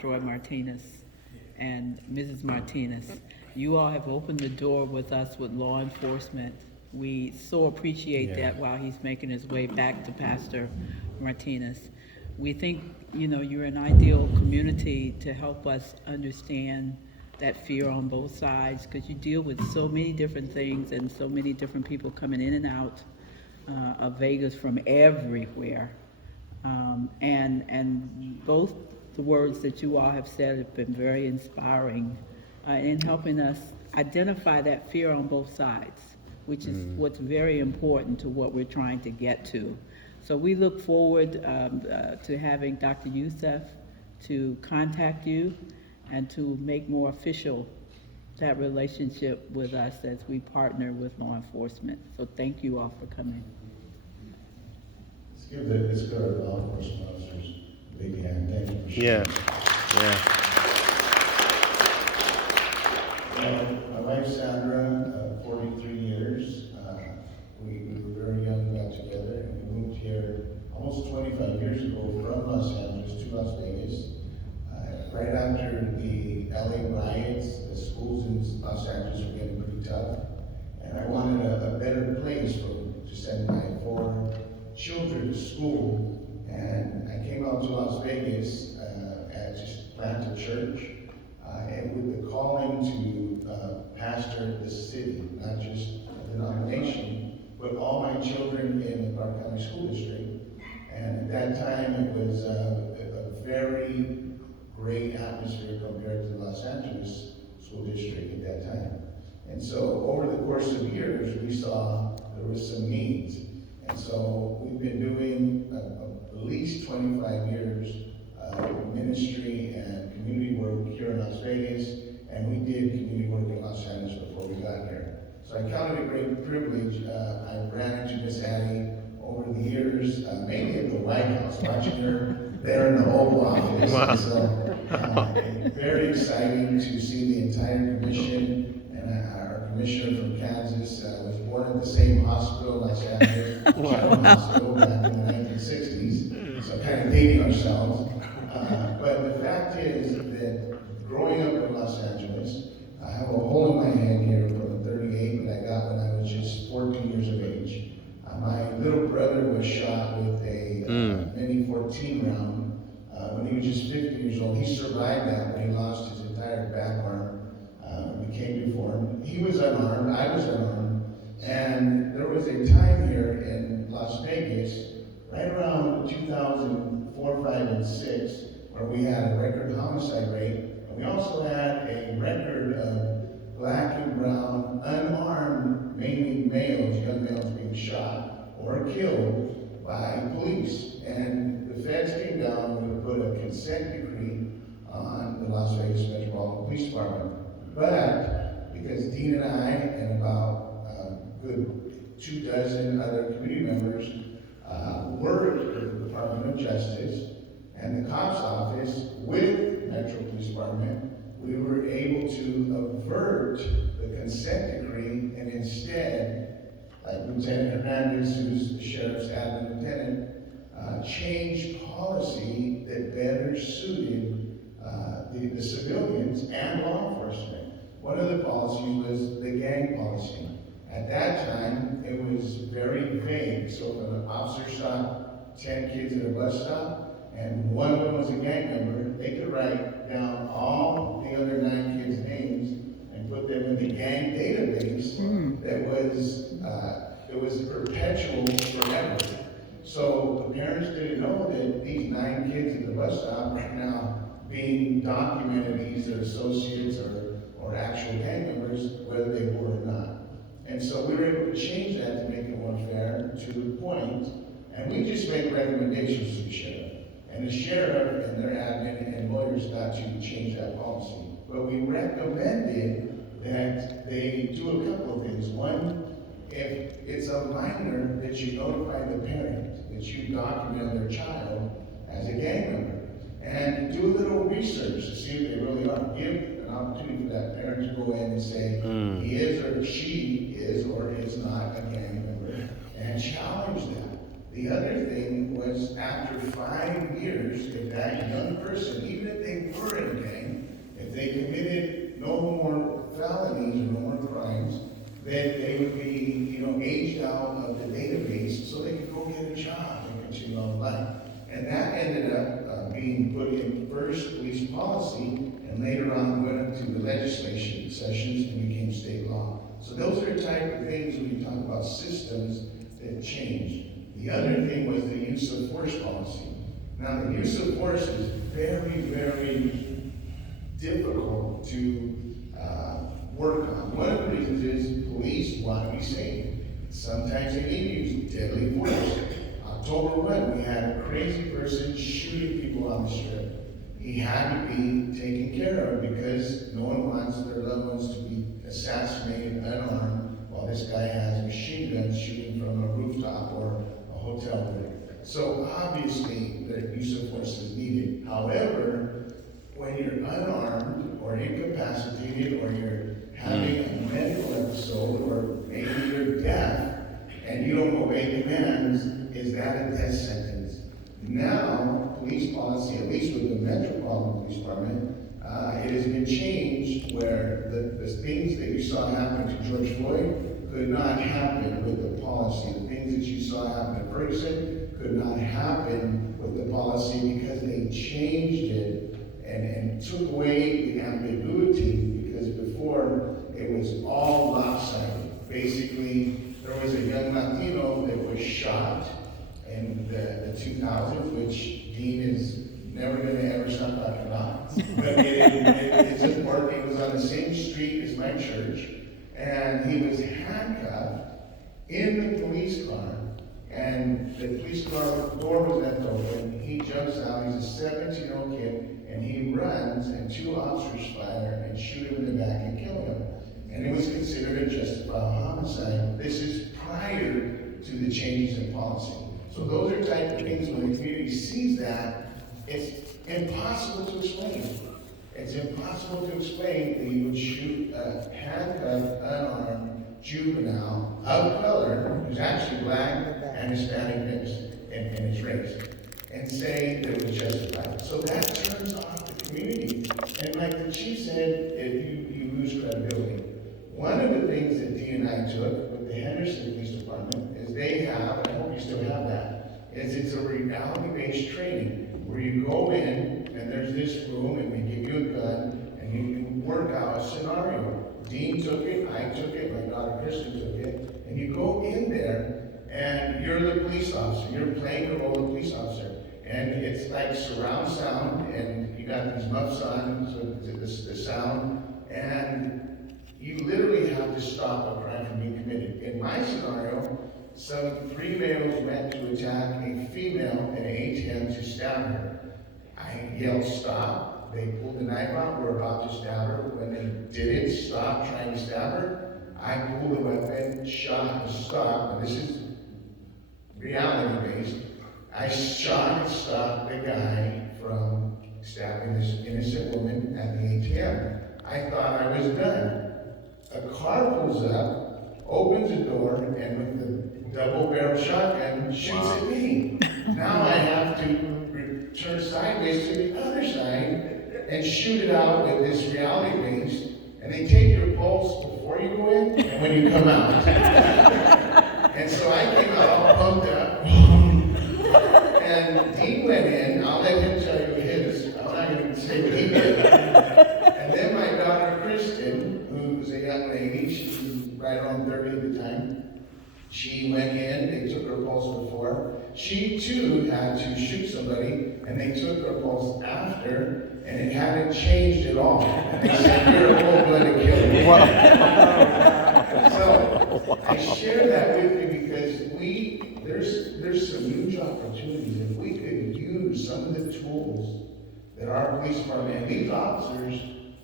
Troy Martinez and Mrs. Martinez. You all have opened the door with us with law enforcement. We so appreciate that while he's making his way back to Pastor Martinez. We think, you're an ideal community to help us understand that fear on both sides, because you deal with so many different things and so many different people coming in and out of Vegas from everywhere. And both the words that you all have said have been very inspiring in helping us identify that fear on both sides, which is what's very important to what we're trying to get to. So we look forward to having Dr. Youssef to contact you and to make more official that relationship with us as we partner with law enforcement. So thank you all for coming. Let's give our law enforcement officers a big hand. Thank you for sharing. My wife Sandra, 43 years. We were very young, got together, and we moved here almost 25 years ago from Los Angeles to Las Vegas. Right after the LA riots, the schools in Los Angeles were getting pretty tough, and I wanted a better place to send my 4 children to school. And I came out to Las Vegas and just planted a church, and with the calling to pastor the city, not just a denomination, but all my children in the Clark County School District. And at that time, it was a very great atmosphere compared to the Los Angeles School District at that time. And so over the course of years, we saw there was some needs. And so we've been doing at least 25 years ministry and community work here in Las Vegas, and we did community work in Los Angeles before we got here. So I count it a great privilege. I ran into Miss Addie over the years, mainly at the White House, watching her there in the Oval Office. Wow. So very exciting to see the entire commission, and our commissioner from Kansas was born at the same hospital, Los Angeles General Hospital, back in the 1960s, so kind of dating ourselves. But the fact is that growing up in Los Angeles, I have a hole in my head here from the 38 that I got when I was just 14 years of age. My little brother was shot with a Mini 14 round when he was just 15 years old. He survived that, but he lost his entire back arm, became deformed. He was unarmed, I was unarmed, and there was a time here in Las Vegas, right around 2004, 5, and 6, where we had a record homicide rate, and we also had a record of black and brown, unarmed, mainly males, young males being shot or killed by police. And the feds came down and put a consent decree on the Las Vegas Metropolitan Police Department. But because Dean and I and about a good 24 other community members worked with the Department of Justice and the cops office with Metro Police Department, we were able to avert the consent decree and instead, like Lieutenant Hernandez, who's the sheriff's admin lieutenant, change policy that better suited the civilians and law enforcement. One of the policies was the gang policy. At that time, it was very vague. So if an officer shot 10 kids at a bus stop, and one of them was a gang member, they could write down all the other 9 kids' names and put them in the gang database that was it was perpetual forever. So the parents didn't know that these 9 kids at the bus stop right now being documented, either associates or actual gang members, whether they were or not. And so we were able to change that to make it more fair to the point, and we just make recommendations to the sheriff. And the sheriff and their admin and lawyers got to change that policy. But we recommended that they do a couple of things. One, if it's a minor, that you notify the parent, that you document their child as a gang member. And do a little research to see if they really are. Give an opportunity for that parent to go in and say, he is or she is or is not a gang member, and challenge that. The other thing was, after 5 years, if that young person, even if they were first police policy, and later on went up to the legislation sessions and became state law. So those are the type of things when you talk about systems that change. The other thing was the use of force policy. Now, the use of force is very, very difficult to work on. One of the reasons is police want to be safe. Sometimes they need to use deadly force. October 1, we had a crazy person shooting people on the strip. He had to be taken care of because no one wants their loved ones to be assassinated unarmed while this guy has a machine gun shooting from a rooftop or a hotel building. So obviously, the use of force is needed. However, when you're unarmed or incapacitated or you're having a medical episode or maybe you're deaf and you don't obey commands, is that a death sentence? Now, police policy, at least with the Metropolitan Police Department, it has been changed where the things that you saw happen to George Floyd could not happen with the policy. The things that you saw happen to Ferguson could not happen with the policy because they changed it and took away the ambiguity, because before it was all lopsided. Basically, there was a young Latino that was shot in the 2000s, which Dean is never going to ever stop talking about. But it's important. He was on the same street as my church, and he was handcuffed in the police car, and the police car door was left open. He jumps out. He's a 17-year-old kid, and he runs, and 2 officers fire and shoot him in the back and kill him. And it was considered a justifiable homicide. This is prior to the changes in policy. So those are type of things when the community sees that, it's impossible to explain. It's impossible to explain that you would shoot a handcuffed, unarmed juvenile of color, who's actually black and Hispanic mixed in his race, and say that it was justified. So that turns off the community. And like the chief said, if you lose credibility. One of the things that Dean and I took with the Henderson Police Department is they have, and I hope you still have that, is it's a reality-based training where you go in and there's this room and they give you a gun and you work out a scenario. Dean took it, I took it, my daughter Kristen took it, and you go in there and you're the police officer. You're playing the role of police officer. And it's like surround sound, and you got these muffs on, so the sound, and you literally have to stop a crime from being committed. In my scenario, some 3 males went to attack a female at an ATM to stab her. I yelled stop. They pulled the knife out, were about to stab her. When they didn't stop trying to stab her, I pulled the weapon, shot, and stopped. And this is reality-based. I shot and stopped the guy from stabbing this innocent woman at the ATM. I thought I was done. A car pulls up, opens the door, and with the double-barrel shotgun, shoots at me. Now I have to turn sideways to the other side and shoot it out with this reality base. And they take your pulse before you go in and when you come out. And so I came out all pumped up. And Dean went in. I'll let him tell you his. I'm not going to say what he did. And then my daughter Kristen, who's a young lady, she was right around 30 at the time. She went in. They took her pulse before. She too had to shoot somebody, and they took her pulse after, and it hadn't changed at all. And they said, "You're a cold-blooded killer." So I share that with you because there's some huge opportunities. If we could use some of the tools that our police department and these officers,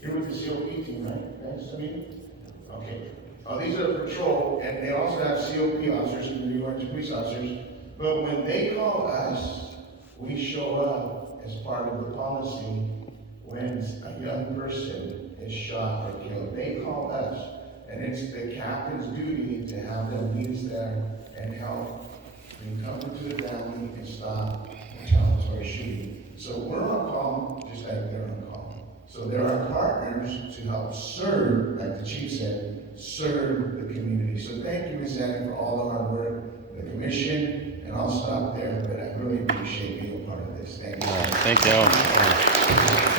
you're with the COP team, right? That's okay. Oh, these are patrol, and they also have COP officers, Community Oriented Police officers. But when they call us, we show up as part of the policy when a young person is shot or killed. They call us. And it's the captain's duty to have them meet us there and help bring comfort to the family and stop retaliatory shooting. So we're on call just like they're on call. So there are partners to help serve, like the chief said, serve the community. So thank you, Ms. Annie, for all the hard work, the commission, and I'll stop there, but I really appreciate being a part of this. this. Thank you. Thank you.